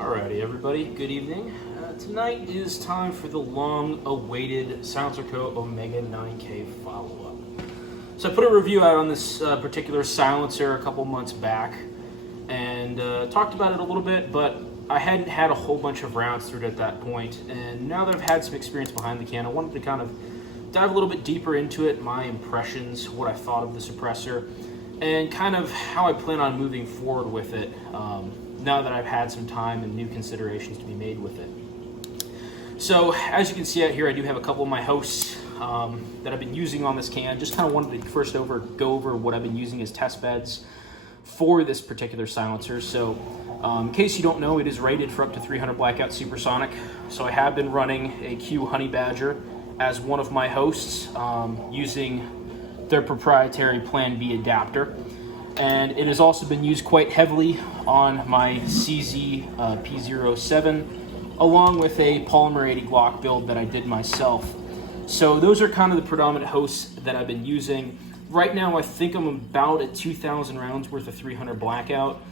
Alrighty, everybody, good evening. Tonight is time for the long-awaited SilencerCo Omega 9K follow-up. So I put a review out on this particular silencer a couple months back and talked about it a little bit, but I hadn't had a whole bunch of rounds through it at that point, and now that I've had some experience behind the can, I wanted to kind of dive a little bit deeper into it, my impressions, what I thought of the suppressor, and kind of how I plan on moving forward with it now that I've had some time and new considerations to be made with it. So as you can see out here, I do have a couple of my hosts that I've been using on this can. Just kind of wanted to first go over what I've been using as test beds for this particular silencer. So in case you don't know, it is rated for up to 300 blackout supersonic. So I have been running a Q Honey Badger as one of my hosts using their proprietary Plan B adapter. And it has also been used quite heavily on my CZ P07, along with a Polymer 80 Glock build that I did myself. So those are kind of the predominant hosts that I've been using. Right now, I think I'm about at 2,000 rounds worth of 300 blackout,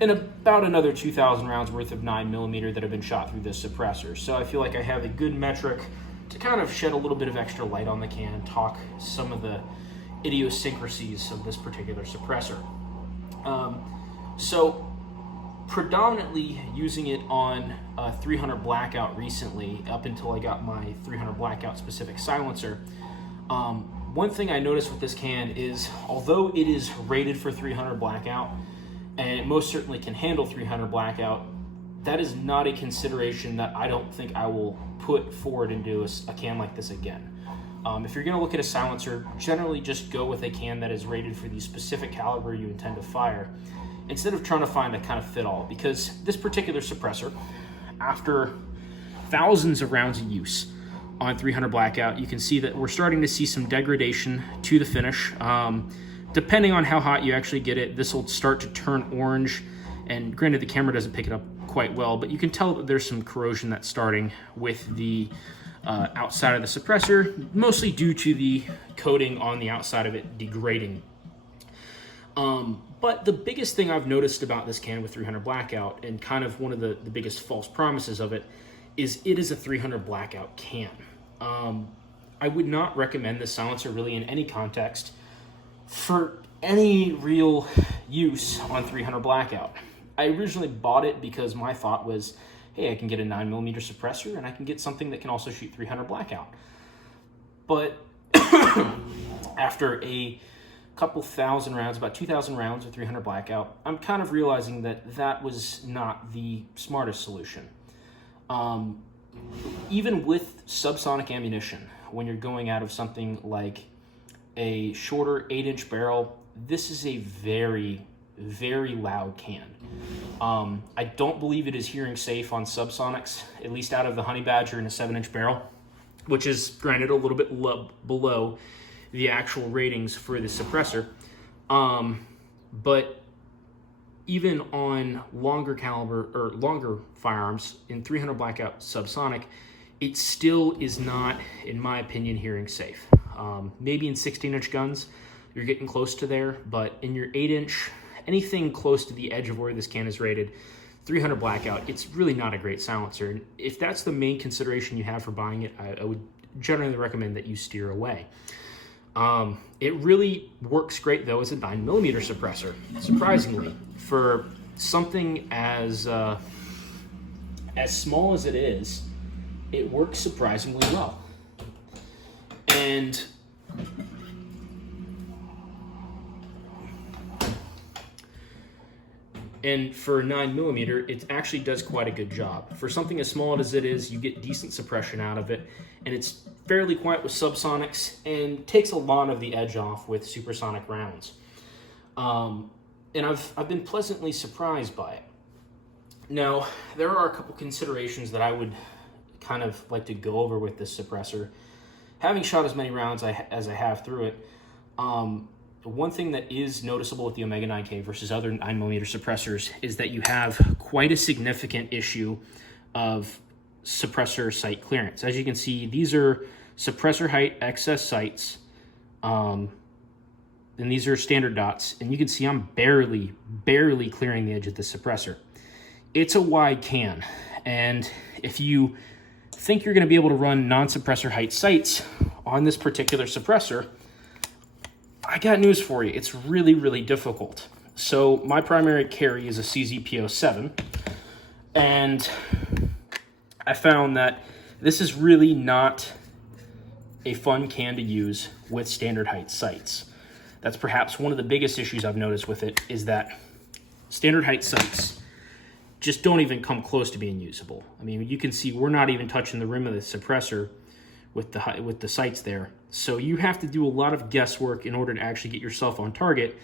and about another 2,000 rounds worth of 9mm that have been shot through this suppressor. So I feel like I have a good metric to kind of shed a little bit of extra light on the can, talk some of the idiosyncrasies of this particular suppressor. So predominantly using it on 300 blackout recently, up until I got my 300 blackout specific silencer. One thing I noticed with this can is, although it is rated for 300 blackout, and it most certainly can handle 300 blackout, that is not a consideration that I don't think I will put forward into a can like this again. If you're going to look at a silencer, generally just go with a can that is rated for the specific caliber you intend to fire, instead of trying to find a kind of fit-all, because this particular suppressor, after thousands of rounds of use on 300 blackout, you can see that we're starting to see some degradation to the finish. Depending on how hot you actually get it, this will start to turn orange, and granted the camera doesn't pick it up quite well, but you can tell that there's some corrosion that's starting with the outside of the suppressor, mostly due to the coating on the outside of it degrading. But the biggest thing I've noticed about this can with 300 blackout, and kind of one of the biggest false promises of it, is it is a 300 blackout can. I would not recommend this silencer really in any context for any real use on 300 blackout. I originally bought it because my thought was, hey, I can get a 9mm suppressor and I can get something that can also shoot 300 blackout. But after a couple thousand rounds, about 2,000 rounds of 300 blackout, I'm kind of realizing that that was not the smartest solution. Even with subsonic ammunition, when you're going out of something like a shorter 8-inch barrel, this is a very, very loud can. I don't believe it is hearing safe on subsonics, at least out of the Honey Badger in a 7-inch barrel, which is granted a little bit below the actual ratings for the suppressor. But even on longer caliber or longer firearms in 300 blackout subsonic, it still is not, in my opinion, hearing safe. Maybe in 16-inch guns, you're getting close to there, but in your 8-inch, anything close to the edge of where this can is rated, 300 blackout, it's really not a great silencer. And if that's the main consideration you have for buying it, I would generally recommend that you steer away. It really works great though as a 9mm suppressor, surprisingly, for something as small as it is. It works surprisingly well. And for 9mm, it actually does quite a good job. For something as small as it is, you get decent suppression out of it, and it's fairly quiet with subsonics and takes a lot of the edge off with supersonic rounds. And I've been pleasantly surprised by it. Now, there are a couple considerations that I would kind of like to go over with this suppressor. Having shot as many rounds as I have through it, one thing that is noticeable with the Omega 9K versus other 9mm suppressors is that you have quite a significant issue of suppressor sight clearance. As you can see, these are suppressor height excess sights, and these are standard dots, and you can see I'm barely clearing the edge of the suppressor. It's a wide can, and if you think you're going to be able to run non-suppressor height sights on this particular suppressor, I got news for you. It's really, really difficult. So my primary carry is a CZP07, and I found that this is really not a fun can to use with standard height sights. That's perhaps one of the biggest issues I've noticed with it, is that standard height sights just don't even come close to being usable. I mean, you can see we're not even touching the rim of the suppressor with the sights there. So you have to do a lot of guesswork in order to actually get yourself on target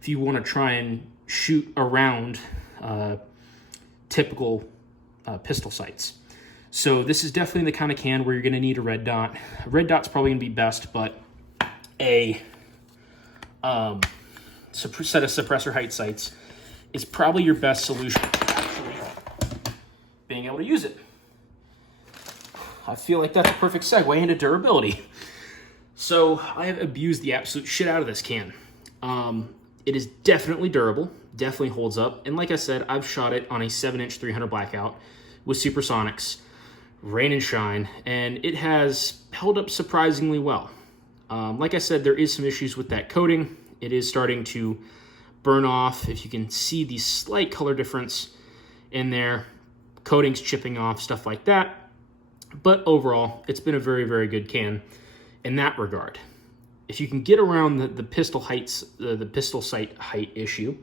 if you want to try and shoot around typical pistol sights. So this is definitely the kind of can where you're going to need a red dot. A red dot's probably going to be best, but a set of suppressor height sights is probably your best solution to actually being able to use it. I feel like that's a perfect segue into durability. So I have abused the absolute shit out of this can. It is definitely durable, definitely holds up. And like I said, I've shot it on a 7-inch 300 blackout with supersonics, rain and shine, and it has held up surprisingly well. Like I said, there is some issues with that coating. It is starting to burn off. If you can see the slight color difference in there, coating's chipping off, stuff like that. But overall, it's been a very, very good can in that regard. If you can get around the pistol heights, the pistol sight height issue,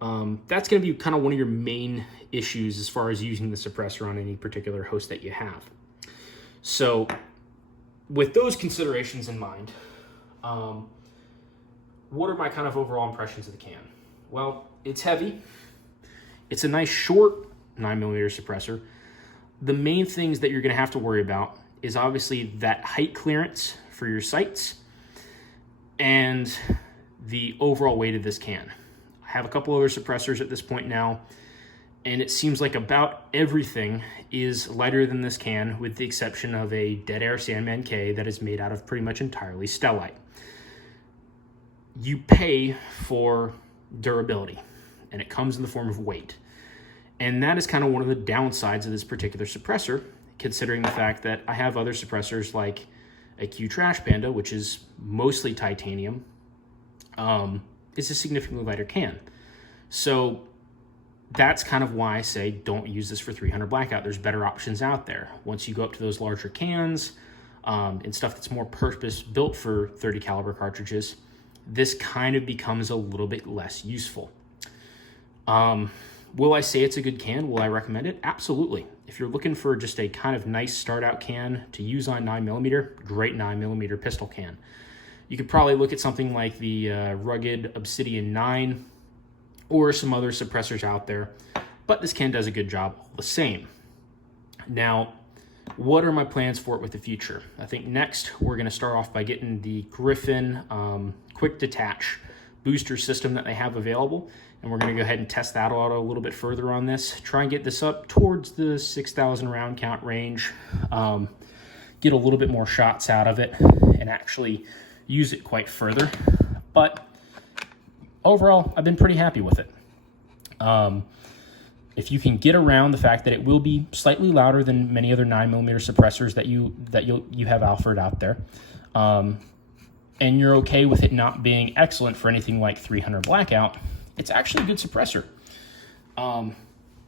that's going to be kind of one of your main issues as far as using the suppressor on any particular host that you have. So with those considerations in mind, what are my kind of overall impressions of the can? Well, it's heavy. It's a nice short 9mm suppressor. The main things that you're going to have to worry about is obviously that height clearance for your sights and the overall weight of this can. I have a couple other suppressors at this point now, and it seems like about everything is lighter than this can, with the exception of a Dead Air Sandman K that is made out of pretty much entirely stellite. You pay for durability, and it comes in the form of weight. And that is kind of one of the downsides of this particular suppressor, considering the fact that I have other suppressors like a Q Trash Panda, which is mostly titanium. It's a significantly lighter can. So that's kind of why I say don't use this for 300 blackout. There's better options out there. Once you go up to those larger cans and stuff that's more purpose built for 30 caliber cartridges, this kind of becomes a little bit less useful. Will I say it's a good can? Will I recommend it? Absolutely. If you're looking for just a kind of nice start out can to use on 9mm, great 9mm pistol can. You could probably look at something like the rugged Obsidian 9 or some other suppressors out there, but this can does a good job all the same. Now, what are my plans for it with the future? I think next we're going to start off by getting the Griffin quick detach booster system that they have available, and we're going to go ahead and test that out a little bit further on this, try and get this up towards the 6,000 round count range, get a little bit more shots out of it, and actually use it quite further. But overall, I've been pretty happy with it. If you can get around the fact that it will be slightly louder than many other 9mm suppressors that you have offered out there, and you're okay with it not being excellent for anything like 300 blackout, it's actually a good suppressor.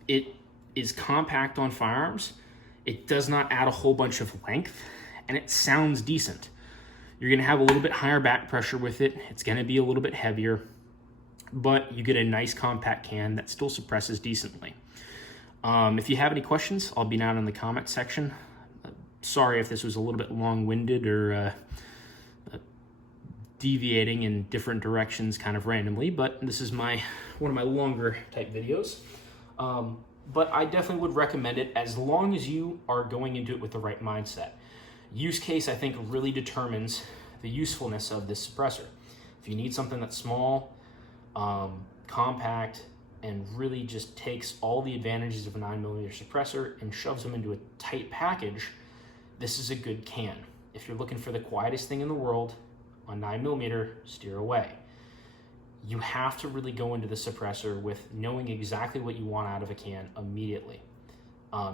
It is compact on firearms. It does not add a whole bunch of length, and it sounds decent. You're going to have a little bit higher back pressure with it. It's going to be a little bit heavier, but you get a nice compact can that still suppresses decently. If you have any questions, I'll be down in the comment section. Sorry if this was a little bit long-winded or deviating in different directions kind of randomly, but this is one of my longer type videos. But I definitely would recommend it as long as you are going into it with the right mindset. Use case, I think, really determines the usefulness of this suppressor. If you need something that's small, compact, and really just takes all the advantages of a 9mm suppressor and shoves them into a tight package, this is a good can. If you're looking for the quietest thing in the world on 9mm, steer away. you have to really go into the suppressor with knowing exactly what you want out of a can immediately.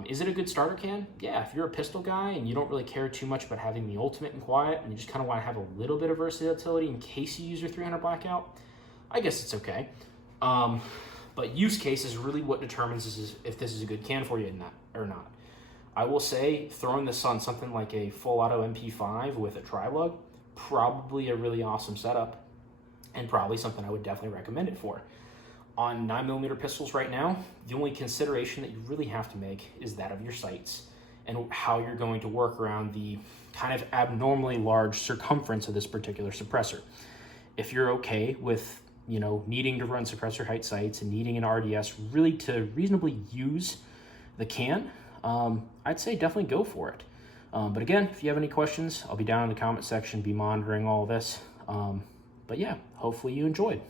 Is it a good starter can? Yeah, if you're a pistol guy and you don't really care too much about having the ultimate and quiet, and you just kind of want to have a little bit of versatility in case you use your 300 blackout, I guess it's okay. But use case is really what determines if this is a good can for you or not. I will say throwing this on something like a full auto MP5 with a tri-lug, probably a really awesome setup, and probably something I would definitely recommend it for. On 9mm pistols right now, the only consideration that you really have to make is that of your sights and how you're going to work around the kind of abnormally large circumference of this particular suppressor. If you're okay with, needing to run suppressor height sights and needing an RDS really to reasonably use the can, I'd say definitely go for it. But again, if you have any questions, I'll be down in the comment section, be monitoring all this. But yeah, hopefully you enjoyed.